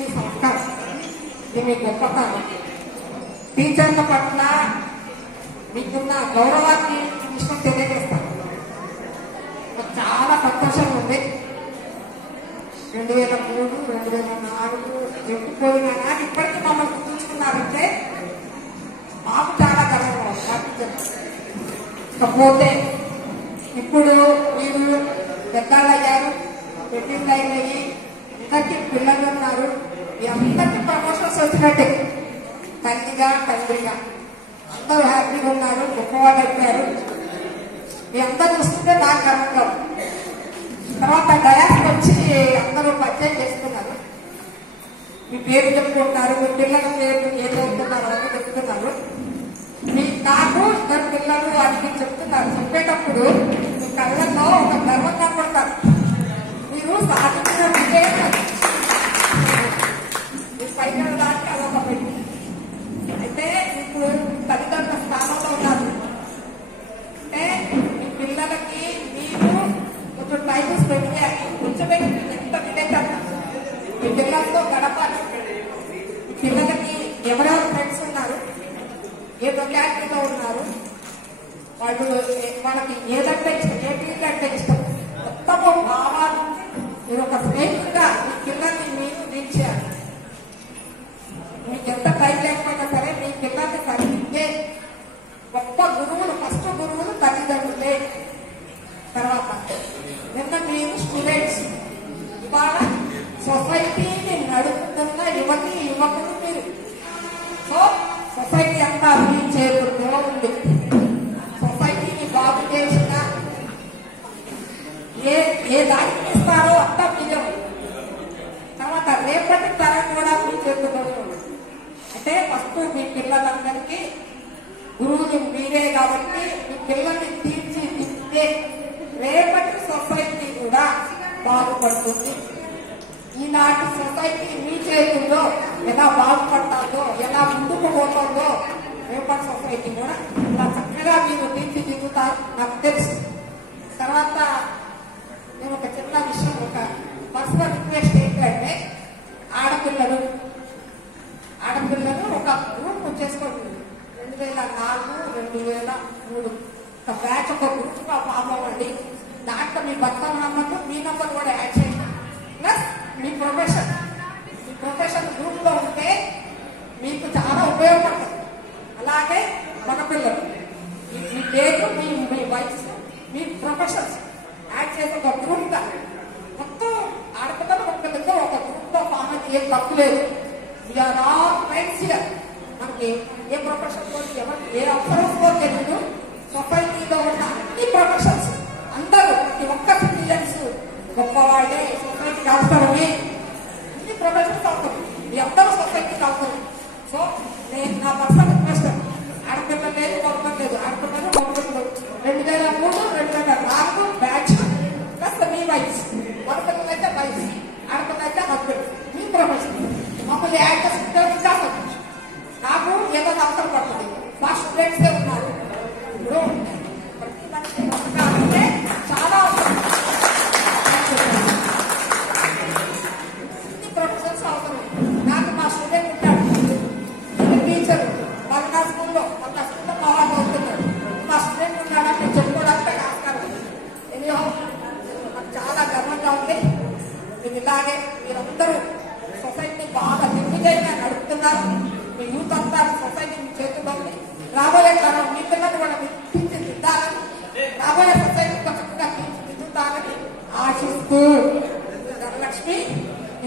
మీ సంస్కారం, ఇది మీ గొప్పతనం. టీచర్ల పట్ల మీకున్న గౌరవాన్ని విషయం తెలియజేస్తాను. చాలా సంతోషంగా ఉంది. 2003, 2004 చెప్పుకోయినా కానీ ఇప్పటికీ మమ్మల్ని గుర్తుంచుకున్నారంటే మాకు చాలా గర్వంగా ఉంది. ఇకపోతే ఇప్పుడు మీరు పెద్దలు అయ్యారు, పెళ్లిళ్ళు అయినాయి, అందరికీ పిల్లలు ఉన్నారు. మీ అందరికీ ప్రమోషన్స్ వచ్చినట్టే, తల్లిగా తండ్రిగా అందరూ హ్యాపీగా ఉన్నారు, గొప్పవాళ్ళు అయిపోయారు. మీ అందరూ చూస్తుంటే నాకు గర్వంగా ఉంది. తర్వాత డయాస్కి వచ్చి అందరూ పరిచయం చేస్తున్నారు, మీ పేరు చెప్పుకుంటున్నారు, మీ పిల్లల పేరు ఏం చదువుతున్నారు అని చెప్తున్నారు. నాకు ఇద్దరు పిల్లలు అని చెప్తున్నారు. చెప్పేటప్పుడు మీ కళ్ళల్లో ఒక గర్వం కనపడతారు. మీరు సాధించిన విజయం మీరు పైన దానికి అదొక పెట్టి. అయితే ఇప్పుడు తల్లిదండ్రుల స్థానంలో ఉన్నారు అంటే మీ పిల్లలకి మీరు కొంచెం టైం స్పెండ్ చేయాలి. కొంచెమే ఎంత విలేజ్ మీ పిల్లలతో గడపాలి. మీ పిల్లలకి ఎవరెవరు ఫ్రెండ్స్ ఉన్నారు, ఏ లొకాలిటీలో ఉన్నారు, వాళ్ళకి ఏదంటే ఇష్టం, ఏ ఫీల్డ్ అంటే ఇష్టం, మొత్తము భావాలు మీరు ఒక స్నేహితుడిగా మీ పిల్లల్ని మీరు రీచ్ చేయాలి. మీకు ఎంత టైం లేకపోయినా సరే మీ పిల్లల్ని సరిగ్గే గొప్ప గురువులు, ఫస్ట్ గురువులు తల్లిదండ్రులే. తర్వాత నిన్న మీరు స్టూడెంట్స్, ఇవాళ సొసైటీని నడుపుతున్న యువతి యువకులు మీరు. సో సొసైటీ అంతా మీ చేతుల్లో ఉంది. సొసైటీని బాగు చేసిన ఏ దానికి ఇస్తారో అంతా నిజం. తర్వాత రేపటి తరం కూడా మీ చేతుల్లో ఉంది. అంటే ఫస్ట్ మీ పిల్లలందరికీ గురువులు మీరే కాబట్టి మీ పిల్లల్ని తీర్చిదిద్దే రేపటి సొసైటీ కూడా బాగుపడుతుంది. ఈనాటి సొసైటీ మీ చేతుల్లో ఎలా బాగుపడతాదో, ఎలా ముందుకు పోతుందో రేపటి సొసైటీ కూడా ఇలా చక్కగా మీరు తీర్చిదిద్దుతారు నాకు తెలుసు. తర్వాత నేను ఒక చిన్న విషయం, ఒక పర్సనల్ రిక్వెస్ట్ ఏంటంటే ఆడపిల్లలు ఒక గ్రూప్ చేసుకోండి. 2004, 2003 ఒక బ్యాచ్, ఒక గ్రూప్ గా ఫామ్ అవ్వండి. దాంట్లో మీ భర్త నంబర్, మీ నంబర్ కూడా యాడ్ చేయండి. ప్లస్ మీ ప్రొఫెషన్ గ్రూప్ లో ఉంటే మీకు చాలా ఉపయోగపడుతుంది. అలాగే మన పిల్లలు, మీ పేరు, మీ వయసు, మీ ప్రొఫెషన్స్ యాడ్ చేసి ఒక గ్రూప్ గా మొత్తం ఆడపిల్లలు మొక్కలతో ఒక గ్రూప్ లో ఫామ్ అయితే ఏం తప్పు లేదు. We are all friends here. మనకి ఏ ప్రొఫెషన్ కోర్సు, ఎవరికి ఏ అవసరం కోర్సు తెలియదు. సొసైటీలో ఉన్న అన్ని ప్రొఫెషన్స్ అందరూ, ప్రతి ఒక్క సిటిజన్స్ గొప్పవాళ్ళే, సొసైటీకి అవసరమే. అన్ని ప్రొఫెషన్స్ అవసరం, మీ అందరూ సొసైటీకి అవసరం. సో నేను నా పర్సనల్ రిక్వెస్ట్, ఆడపిల్లలు లేదు, మొత్తం లేదు, ఆడపిల్లలు మొక్కలు 2003, 2004 బ్యాచ్ ప్లస్ మీ వైఫ్, మొదపిల్లలు అయితే వైఫ్, ఆడపిల్లలు అయితే హస్బెండ్, మీ ప్రొఫెషన్ మమ్మల్ని యాడ్ చేసుకుంటే ఇంకా సంతోషం. నాకు ఏదో అవసరం పడుతుంది. మా స్టూడెంట్సే ఉన్నారు. ఇప్పుడు ప్రతి మనిషి అంటే చాలా అవసరం, అన్ని ప్రొఫెషన్స్ అవసరం. నాకు మా స్టూడెంట్ ఉంటాడు, టీచర్, వాళ్ళ స్కూల్లో మా వాళ్ళు అవుతున్నాడు. మా స్టూడెంట్ ఉన్నాడని నేను చెప్పుకోవడానికి ఆస్కారం. నాకు చాలా గర్వంగా ఉంది. మీరు ఇలాగే మీరందరూ సొసైటీని బాగా దిగ్విజయంగా నడుపుతున్నారు. మీ యూత్ అంతా సొసైటీ మీ చేతుల్లో ఉంది. రాబోయే కాలం మీ పిల్లలు కూడా మీరు తీర్చిదిద్దాలని, రాబోయే సొసైటీ చక్కగా తీర్చిదిద్దుతారని ఆశిస్తూ Dhanalakshmi,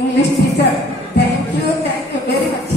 English teacher. Thank you very much.